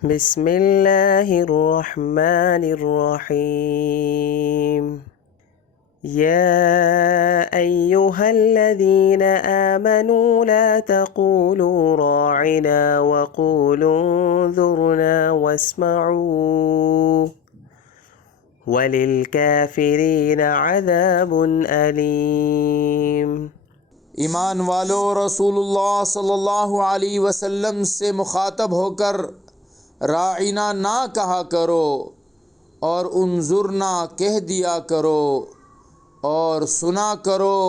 बिस्मिल्लाहिर्रहमानिर्रहीम। या अय्युहल्लज़ीना आमनू ला तक़ूलू राइना वक़ूलू उन्ज़ुरना वस्मऊ वलिलकाफ़िरीन अज़ाबुन अलीम। ईमान वालों, रसूलुल्लाह सल्लल्लाहु अलैहि वसल्लम से मुखातब होकर राइना ना कहा करो और उन्जुरना कह दिया करो और सुना करो,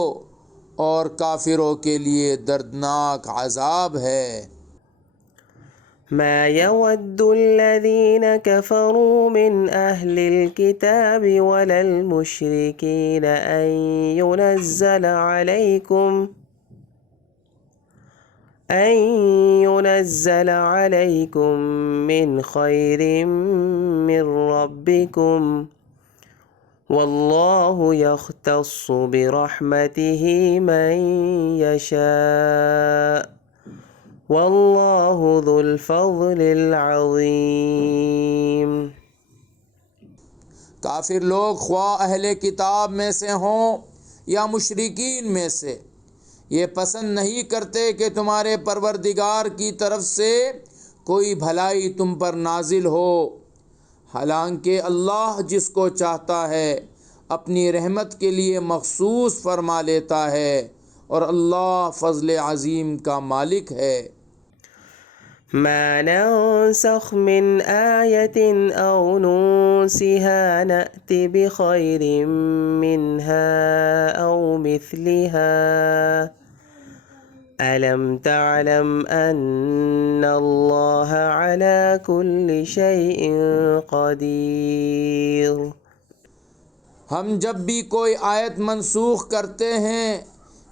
और काफिरों के लिए दर्दनाक अजाब है। मा यवद्दुल्लज़ीन कफ़रू मिन अहलिल किताबि वलल मुश्रिकीन अन युनज़्ज़ल अलैकुम मिन खैरिम मिर रब्बिकुम वल्लाहु यख्तस्सु बिरहमतिही मन यशा वल्लाहु ज़ुल फ़ज़्लिल अज़ीम। काफिर लोग ख्वाह अहले किताब में से हों या मुशरिकीन में से, ये पसंद नहीं करते कि तुम्हारे परवरदिगार की तरफ से कोई भलाई तुम पर नाजिल हो, हालांकि अल्लाह जिसको चाहता है अपनी रहमत के लिए मखसूस फरमा लेता है, और अल्लाह फ़ज़्ल अज़ीम का मालिक है। मा नंसख़ मिन आयतिन औ नुंसिहा नअति बिखैरिम मिन्हा औ मिस्लिहा अलम तअलम अन्नल्लाह अला कुल्लि शैइन क़दीर। हम जब भी कोई आयत मनसूख करते हैं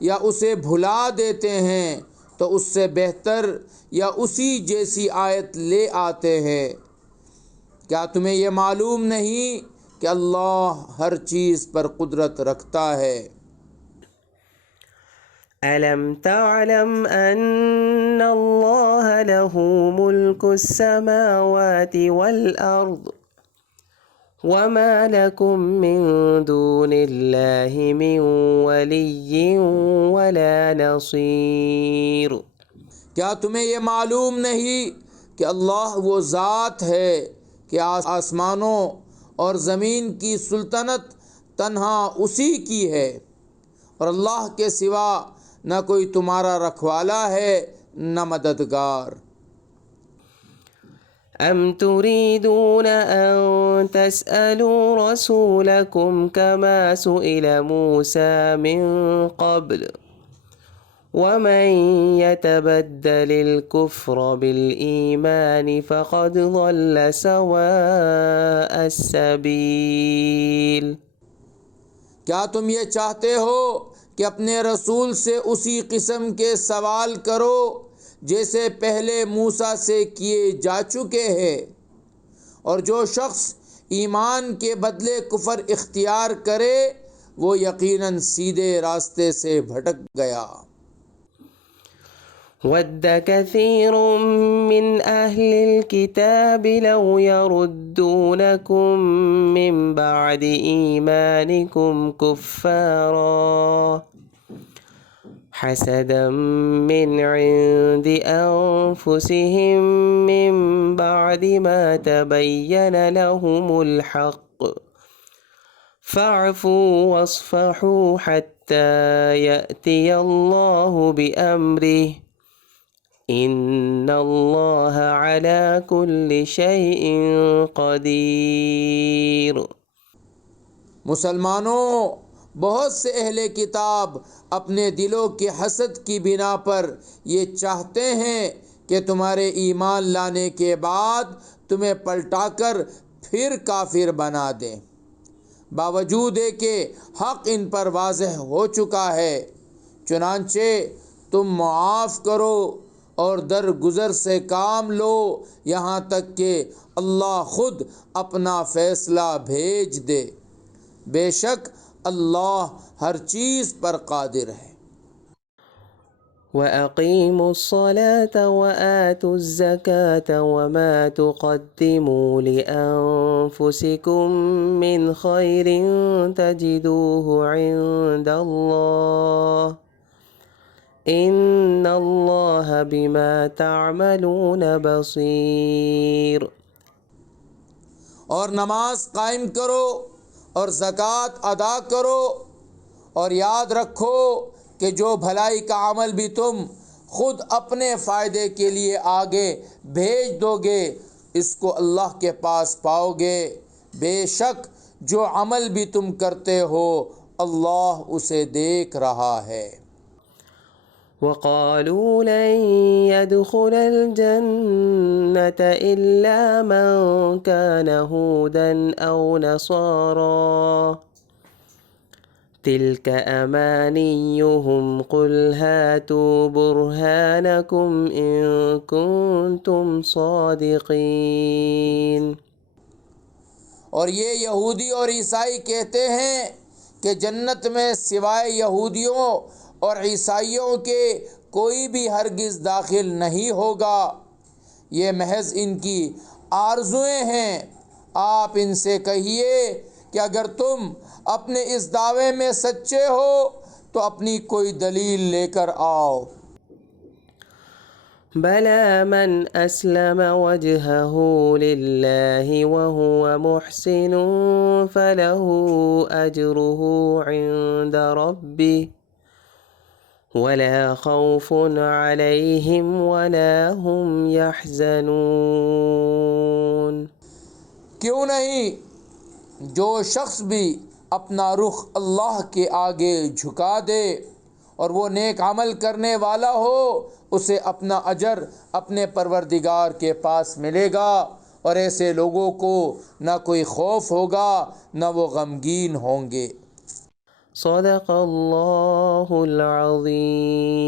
या उसे भुला देते हैं तो उससे बेहतर या उसी जैसी आयत ले आते हैं। क्या तुम्हें यह मालूम नहीं कि अल्लाह हर चीज़ पर कुदरत रखता है। अलम तअलम अन्नल्लाह लहू मुल्कुस समावाति वल अर्द वमा लकुम मिन दूनिल्लाहि मिन वलिय्यिन वला नसीर। क्या तुम्हें यह मालूम नहीं कि अल्लाह वो ज़ात है कि आसमानों और ज़मीन की सुल्तनत तन्हा उसी की है, और अल्लाह के सिवा न कोई तुम्हारा रखवाला है न मददगार। अम तुरीदून अन तस्अलू रसूलकुम कमा सुइल मूसा मिन क़ब्ल वमन यतबद्दलिल कुफ्र बिल ईमान फ़क़द ज़ल्ल सवाअस सबील। क्या तुम ये चाहते हो कि अपने रसूल से उसी किस्म के सवाल करो जैसे पहले मूसा से किए जा चुके हैं, और जो शख्स ईमान के बदले कुफर इख्तियार करे वो यकीनन सीधे रास्ते से भटक गया। वद्द कसीरुम मिन अहलिल किताबि लौ यरुद्दूनकुम मिन बअदि ईमानिकुम कुफ्फारा हसदम मिन इंदि अनफुसिहिम मिन बअदि मा तबय्यन लहुमुल हक़्क़ फ़अफ़ू वस्फ़हू हत्ता यअतियल्लाहु बिअम्रिहि इन्नल्लाह अला कुल्लि शैइन क़दीर। मुसलमानों, बहुत से अहले किताब अपने दिलों के हसद की बिना पर ये चाहते हैं कि तुम्हारे ईमान लाने के बाद तुम्हें पलटाकर फिर काफिर बना दें, बावजूद कि हक़ इन पर वाज़ेह हो चुका है। चुनांचे तुम मुआफ़ करो और दरगुज़र से काम लो, यहाँ तक कि अल्लाह ख़ुद अपना फ़ैसला भेज दे। बेशक अल्लाह हर चीज़ पर कादिर है। وأقيموا الصلاة وآتوا الزكاة وما تقدموا لأنفسكم من خير تجدوه عند الله إن الله بما تعملون بصير। और नमाज कायम करो और ज़कात अदा करो और याद रखो कि जो भलाई का अमल भी तुम खुद अपने फ़ायदे के लिए आगे भेज दोगे इसको अल्लाह के पास पाओगे। बेशक जो अमल भी तुम करते हो अल्लाह उसे देख रहा है। وقالوا لن يدخل الجنة إلا من كان هودا أو نصارى تلك أمانيهم قل هاتوا برهانكم إن كنتم صادقين। और ये यहूदी और ईसाई कहते हैं कि जन्नत में सिवाय यहूदियों और ईसाइयों के कोई भी हरगिज़ दाखिल नहीं होगा। ये महज इनकी आरज़ुएं हैं। आप इनसे कहिए कि अगर तुम अपने इस दावे में सच्चे हो तो अपनी कोई दलील लेकर आओ। بلى من أسلم وجهه لله وهو محسن فله أجره عند ربه ولا خوف عليهم ولا هم يحزنون। क्यों नहीं, जो शख्स भी अपना रुख अल्लाह के आगे झुका दे और वो नेक अमल करने वाला हो उसे अपना अजर अपने परवरदिगार के पास मिलेगा और ऐसे लोगों को न कोई खौफ होगा न वो गमगीन होंगे। صدق الله العظيم।